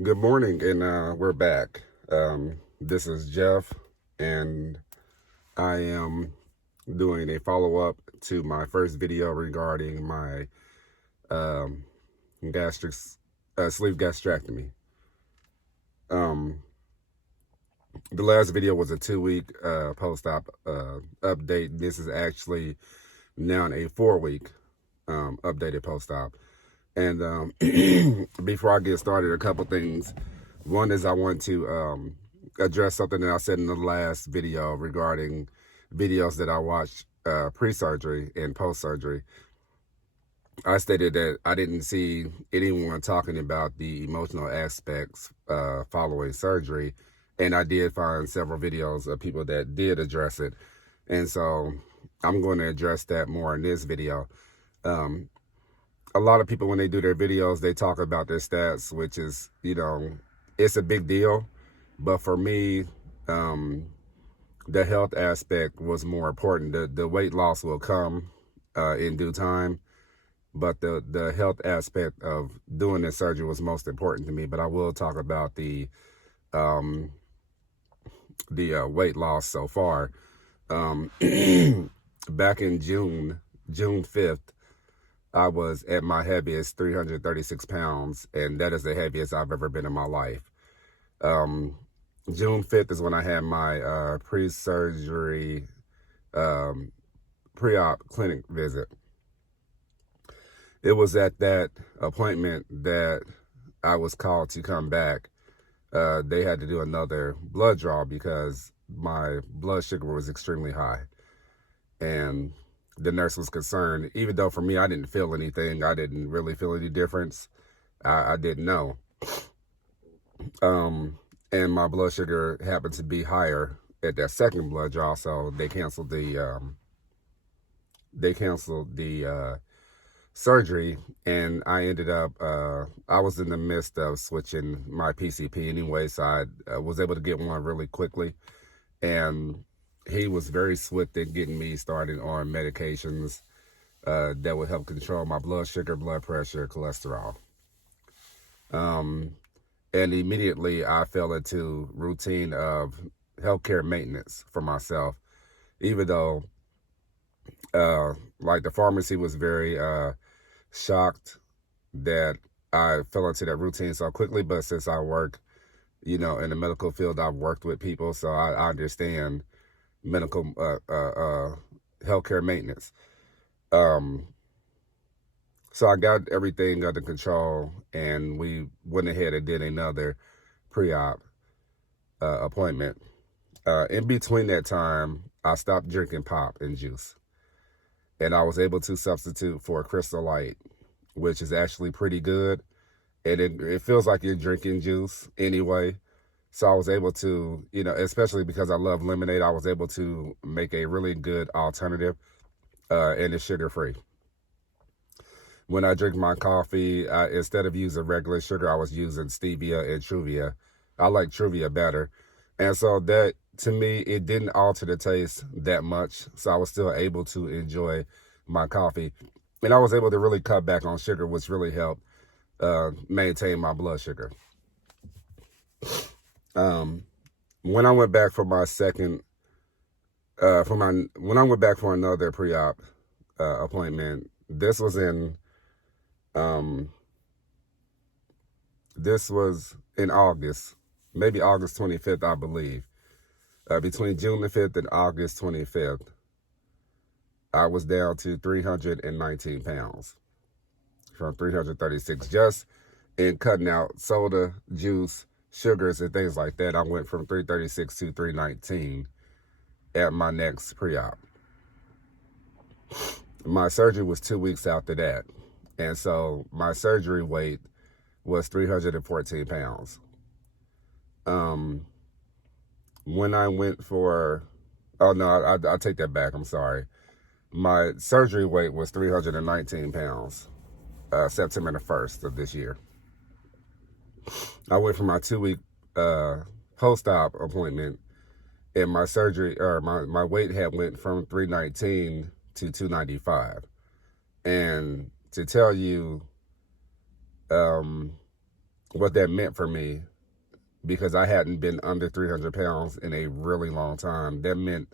Good morning, and we're back. This is Jeff, and I am doing a follow-up to my first video regarding my um, gastric sleeve gastrectomy. Um, the last video was a 2-week post-op update. This is actually now a 4-week updated post-op. And before I get started, a couple things. One is I want to address something that I said in the last video regarding videos that I watched pre-surgery and post-surgery. I stated that I didn't see anyone talking about the emotional aspects following surgery, and I did find several videos of people that did address it. And so I'm going to address that more in this video. A lot of people, when they do their videos, they talk about their stats, which is, it's a big deal. But for me, the health aspect was more important. The weight loss will come in due time, but the health aspect of doing this surgery was most important to me. But I will talk about the weight loss so far. Back in June 5th, I was at my heaviest, 336 pounds, and that is the heaviest I've ever been in my life. June 5th is when I had my pre-surgery, pre-op clinic visit. It was at that appointment that I was called to come back. They had to do another blood draw because my blood sugar was extremely high. And the nurse was concerned, even though for me, I didn't feel anything. I didn't really feel any difference. I didn't know. And my blood sugar happened to be higher at that second blood draw, so they canceled the surgery, and I ended up, I was in the midst of switching my PCP anyway, so I was able to get one really quickly, and he was very swift at getting me started on medications that would help control my blood sugar, blood pressure, cholesterol. And immediately I fell into routine of healthcare maintenance for myself, even though like the pharmacy was very shocked that I fell into that routine so quickly. But since I work, in the medical field, I've worked with people, so I understand medical healthcare maintenance. So I got everything under control, and we went ahead and did another pre-op appointment. In between that time, I stopped drinking pop and juice, and I was able to substitute for Crystal Light, which is actually pretty good, and it feels like you're drinking juice anyway. So I was able to, especially because I love lemonade, I was able to make a really good alternative, and it's sugar-free. When I drink my coffee, instead of using regular sugar, I was using stevia and Truvia. I like Truvia better. And so that, to me, it didn't alter the taste that much. So I was still able to enjoy my coffee. And I was able to really cut back on sugar, which really helped maintain my blood sugar. When I went back for my second, when I went back for another pre-op appointment, this was in August, maybe August 25th, I believe. Between June the 5th and August 25th, I was down to 319 pounds from 336. Just in cutting out soda, juice, sugars, and things like that, I went from 336 to 319 at my next pre-op. My surgery was 2 weeks after that. And so my surgery weight was 314 pounds. When I went for, oh no, I take that back, I'm sorry. My surgery weight was 319 pounds, September the 1st of this year. I went for my 2-week post-op appointment, and my surgery, or my weight had went from 319 to 295. And to tell you, what that meant for me, because I hadn't been under 300 pounds in a really long time. That meant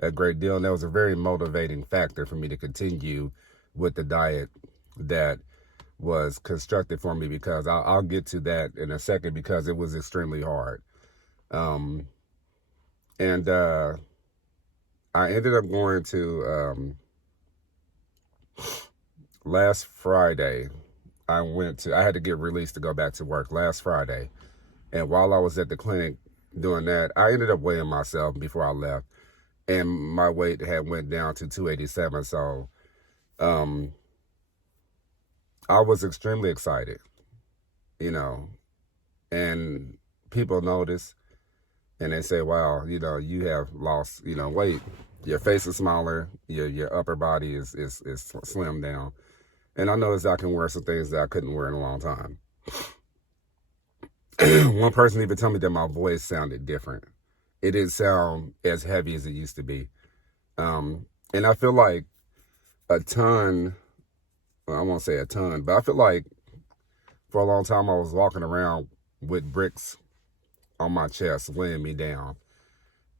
a great deal, and that was a very motivating factor for me to continue with the diet that was constructed for me, because I'll get to that in a second, because it was extremely hard. And I ended up going to, last Friday, I had to get released to go back to work last Friday. And while I was at the clinic doing that, I ended up weighing myself before I left. And my weight had went down to 287. So I was extremely excited, and people notice and they say, wow, you have lost, weight. Your face is smaller, your upper body is slimmed down. And I noticed I can wear some things that I couldn't wear in a long time. One person even told me that my voice sounded different. It didn't sound as heavy as it used to be. And I feel like I won't say a ton, but I feel like for a long time I was walking around with bricks on my chest weighing me down.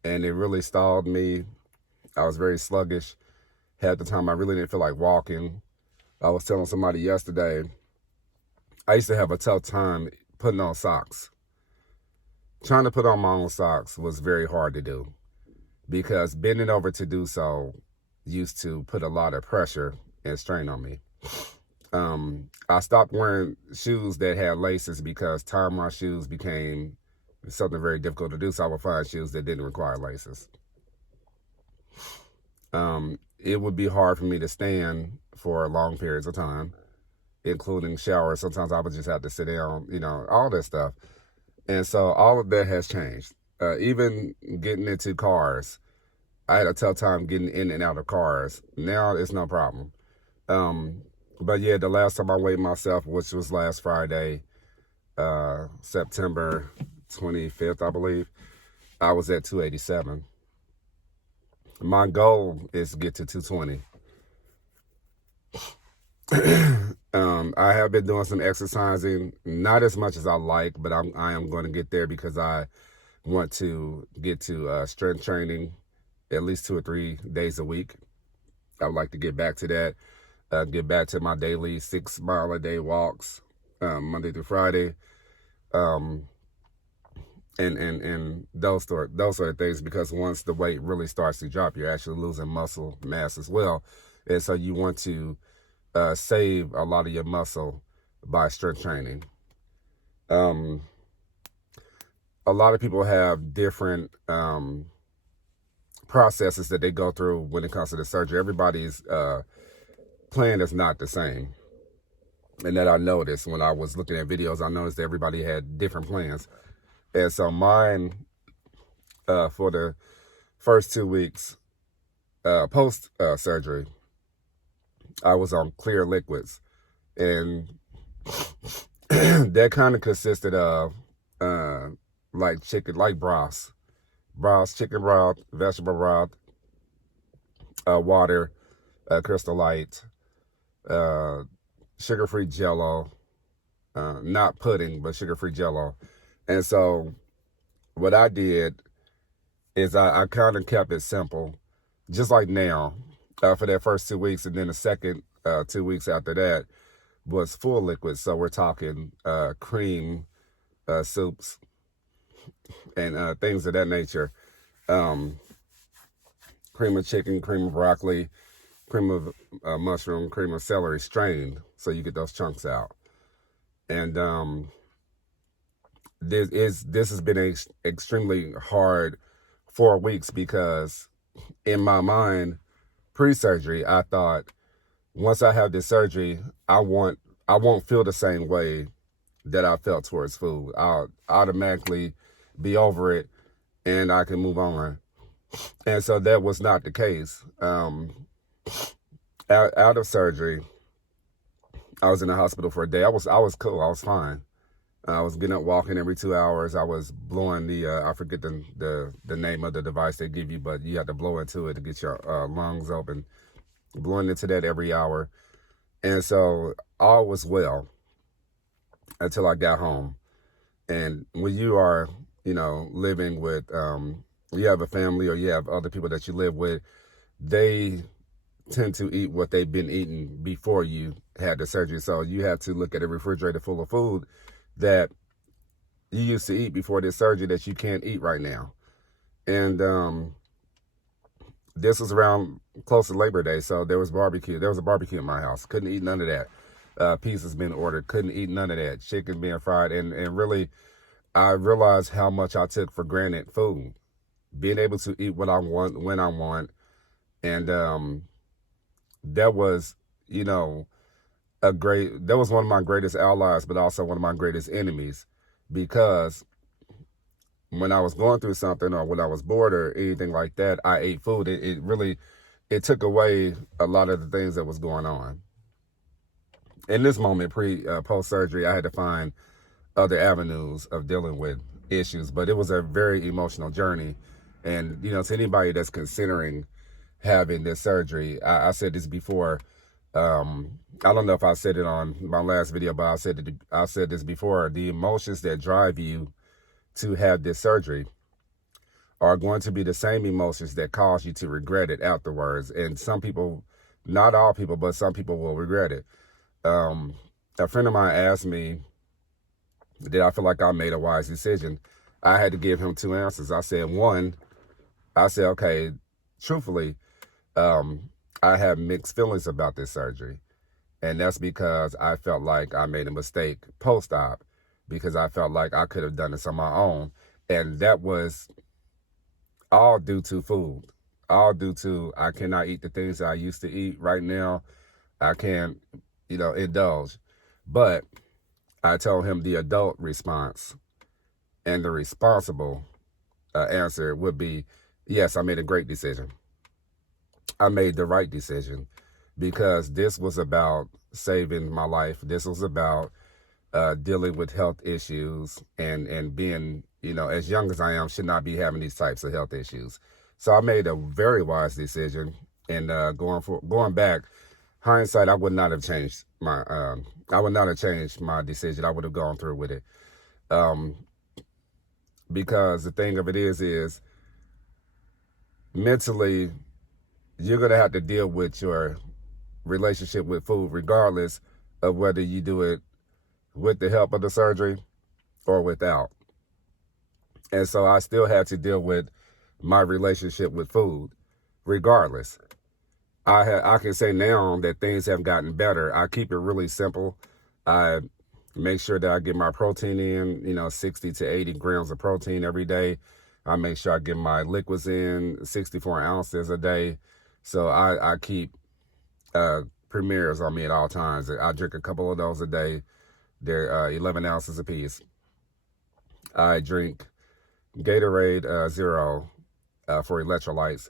And it really stalled me. I was very sluggish. At the time, I really didn't feel like walking. I was telling somebody yesterday, I used to have a tough time putting on socks. Trying to put on my own socks was very hard to do, because bending over to do so used to put a lot of pressure and strain on me. I stopped wearing shoes that had laces, because tying my shoes became something very difficult to do, so I would find shoes that didn't require laces. It would be hard for me to stand for long periods of time, including showers. Sometimes I would just have to sit down, all that stuff. And so all of that has changed. Even getting into cars, I had a tough time getting in and out of cars. Now it's no problem. But yeah, the last time I weighed myself, which was last Friday, September 25th, I believe, I was at 287. My goal is to get to 220. I have been doing some exercising, not as much as I like, but I am going to get there, because I want to get to strength training at least 2 or 3 days a week. I would like to get back to that, get back to my daily 6-mile-a-day walks, Monday through Friday, and those sort of things, because once the weight really starts to drop, you're actually losing muscle mass as well. And so you want to save a lot of your muscle by strength training. A lot of people have different processes that they go through when it comes to the surgery. Everybody's plan is not the same. And that I noticed when I was looking at videos, I noticed that everybody had different plans. And so mine, for the first 2 weeks post surgery, I was on clear liquids. And that kind of consisted of like broths, chicken broth, vegetable broth, water, Crystal Light, sugar-free Jello, not pudding, but sugar-free Jello. And so what I did is I kind of kept it simple, just like now, for that first 2 weeks. And then the second 2 weeks after that was full liquid. So we're talking cream soups and things of that nature. Cream of chicken, cream of broccoli, cream of mushroom, cream of celery strained, so you get those chunks out. And this has been a extremely hard 4 weeks, because in my mind, pre-surgery, I thought, once I have this surgery, I won't feel the same way that I felt towards food. I'll automatically be over it and I can move on. And so that was not the case. Out of surgery, I was in the hospital for a day. I was cool. I was fine. I was getting up, walking every 2 hours. I was blowing I forget the name of the device they give you, but you have to blow into it to get your lungs open. Blowing into that every hour. And so all was well until I got home. And when you are, living with, you have a family or you have other people that you live with, they tend to eat what they've been eating before you had the surgery. So you have to look at a refrigerator full of food that you used to eat before this surgery that you can't eat right now. And this was around close to Labor Day, so there was barbecue. There was a barbecue in my house. Couldn't eat none of that. Pizzas being ordered. Couldn't eat none of that. Chicken being fried. And really, I realized how much I took for granted food. Being able to eat what I want, when I want. And that was, that was one of my greatest allies, but also one of my greatest enemies. Because when I was going through something or when I was bored or anything like that, I ate food. It really took away a lot of the things that was going on. In this moment, post-surgery, I had to find other avenues of dealing with issues, but it was a very emotional journey. And, to anybody that's considering having this surgery, I said this before. I don't know if I said it on my last video, but I said this before. The emotions that drive you to have this surgery are going to be the same emotions that cause you to regret it afterwards. And some people, not all people, but some people will regret it. A friend of mine asked me, did I feel like I made a wise decision? I had to give him two answers. I said, okay, truthfully, I have mixed feelings about this surgery. And that's because I felt like I made a mistake post-op, because I felt like I could have done this on my own. And that was all due to food. All due to, I cannot eat the things that I used to eat right now. I can't, indulge. But I told him the adult response and the responsible answer would be, yes, I made a great decision. I made the right decision, because this was about saving my life. This was about dealing with health issues and being, as young as I am, should not be having these types of health issues. So I made a very wise decision. And going back, hindsight, I would not have changed my decision. I would have gone through with it. Because the thing of it is mentally, you're going to have to deal with your relationship with food, regardless of whether you do it with the help of the surgery or without. And so I still had to deal with my relationship with food, regardless. I can say now that things have gotten better. I keep it really simple. I make sure that I get my protein in, 60 to 80 grams of protein every day. I make sure I get my liquids in 64 ounces a day. So I keep Premiers on me at all times. I drink a couple of those a day. They're 11 ounces apiece. I drink Gatorade Zero for electrolytes.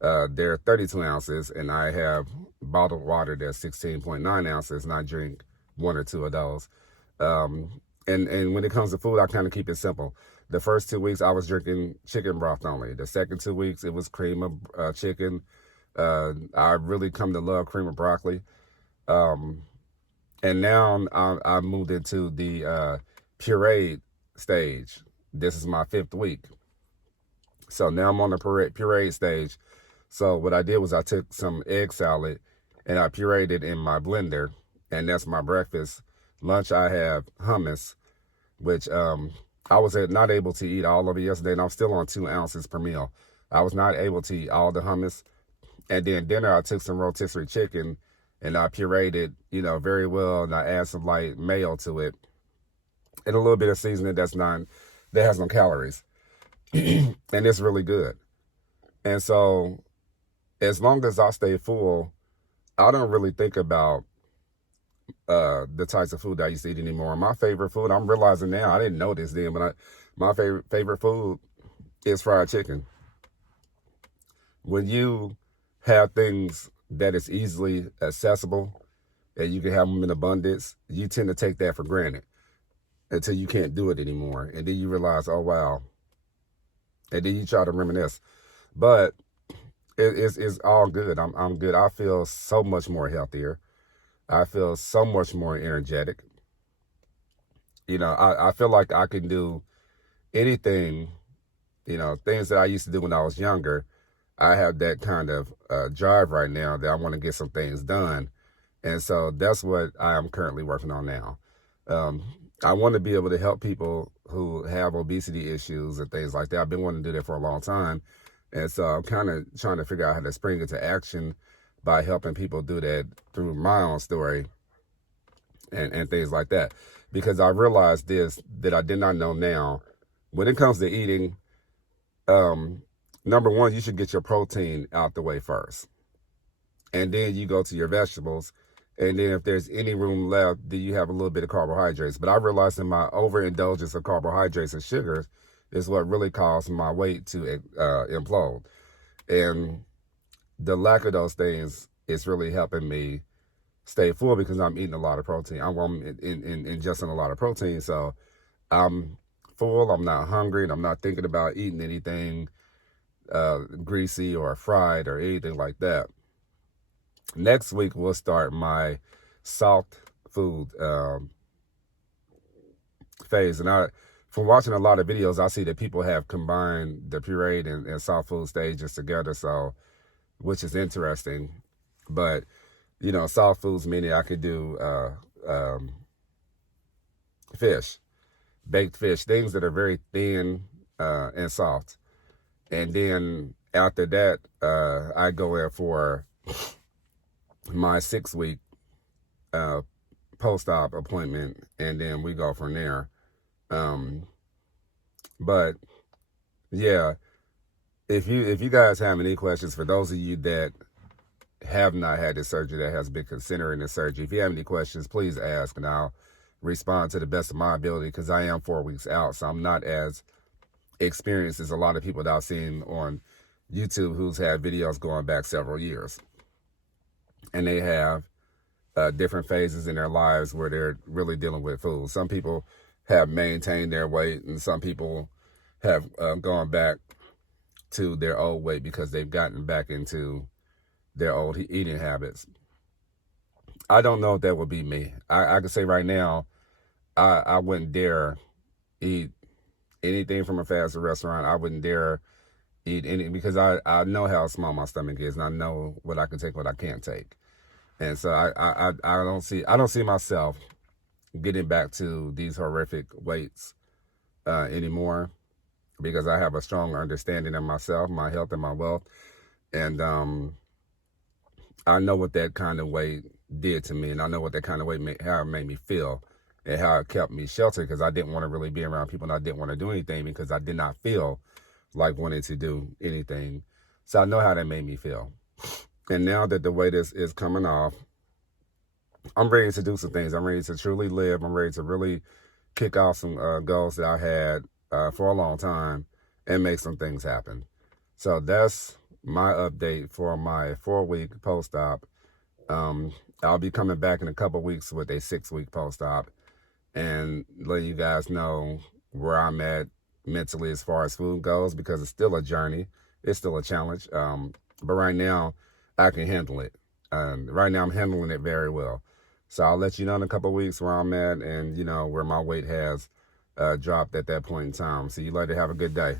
They're 32 ounces, and I have bottled water that's 16.9 ounces, and I drink one or two of those. And when it comes to food, I kind of keep it simple. The first 2 weeks, I was drinking chicken broth only. The second 2 weeks, it was cream of chicken. I really come to love cream of broccoli. And now I moved into the pureed stage. This is my 5th week. So now I'm on the pureed stage. So what I did was I took some egg salad and I pureed it in my blender. And that's my breakfast. Lunch, I have hummus, which I was not able to eat all of it yesterday, and I'm still on 2 ounces per meal. I was not able to eat all the hummus. And then dinner, I took some rotisserie chicken and I pureed it, very well. And I add some light mayo to it and a little bit of seasoning that has no calories. And it's really good. And so as long as I stay full, I don't really think about the types of food that I used to eat anymore. My favorite food, I'm realizing now, I didn't know this then, but my favorite food is fried chicken. When you have things that is easily accessible and you can have them in abundance, you tend to take that for granted until you can't do it anymore. And then you realize, oh, wow. And then you try to reminisce. But it's all good. I'm good. I feel so much more healthier. I feel so much more energetic. I feel like I can do anything, things that I used to do when I was younger. I have that kind of drive right now that I want to get some things done. And so that's what I am currently working on now. Um, I want to be able to help people who have obesity issues and things like that. I've been wanting to do that for a long time. And so I'm kind of trying to figure out how to spring into action by helping people do that through my own story and things like that. Because I realized this that I did not know now. When it comes to eating, number one, you should get your protein out the way first. And then you go to your vegetables. And then if there's any room left, then you have a little bit of carbohydrates. But I realized that my overindulgence of carbohydrates and sugars is what really caused my weight to implode. And the lack of those things is really helping me stay full because I'm eating a lot of protein. I'm ingesting a lot of protein. So I'm full. I'm not hungry. And I'm not thinking about eating anything greasy or fried or anything like that. Next week, we'll start my soft food phase. And from watching a lot of videos, I see that people have combined the pureed and soft food stages together, so which is interesting. But, soft foods, meaning I could do fish, baked fish, things that are very thin and soft. And then after that, I go in for my 6-week post-op appointment, and then we go from there. But yeah, if you guys have any questions, for those of you that have not had this surgery, that has been considering this surgery, if you have any questions, please ask, and I'll respond to the best of my ability, because I am 4 weeks out, so I'm not as experienced as a lot of people that I've seen on YouTube who's had videos going back several years. And they have different phases in their lives where they're really dealing with food. Some people have maintained their weight, and some people have gone back to their old weight because they've gotten back into their old eating habits. I don't know if that would be me. I can say right now, I wouldn't dare eat anything from a fast food restaurant. I wouldn't dare eat any, because I know how small my stomach is, and I know what I can take, what I can't take. And so I don't see myself getting back to these horrific weights anymore, because I have a strong understanding of myself, my health, and my wealth. And I know what that kind of weight did to me, and I know what that kind of weight how it made me feel, and how it kept me sheltered, because I didn't want to really be around people, and I didn't want to do anything because I did not feel like wanting to do anything. So I know how that made me feel. And now that the weight is coming off, I'm ready to do some things. I'm ready to truly live. I'm ready to really kick off some goals that I had for a long time and make some things happen. So that's my update for my 4-week post-op. I'll be coming back in a couple weeks with a 6-week post-op and letting you guys know where I'm at mentally as far as food goes, because it's still a journey. It's still a challenge. But right now, I can handle it. Right now, I'm handling it very well. So I'll let you know in a couple of weeks where I'm at, and, where my weight has dropped at that point in time. See you later. Have a good day.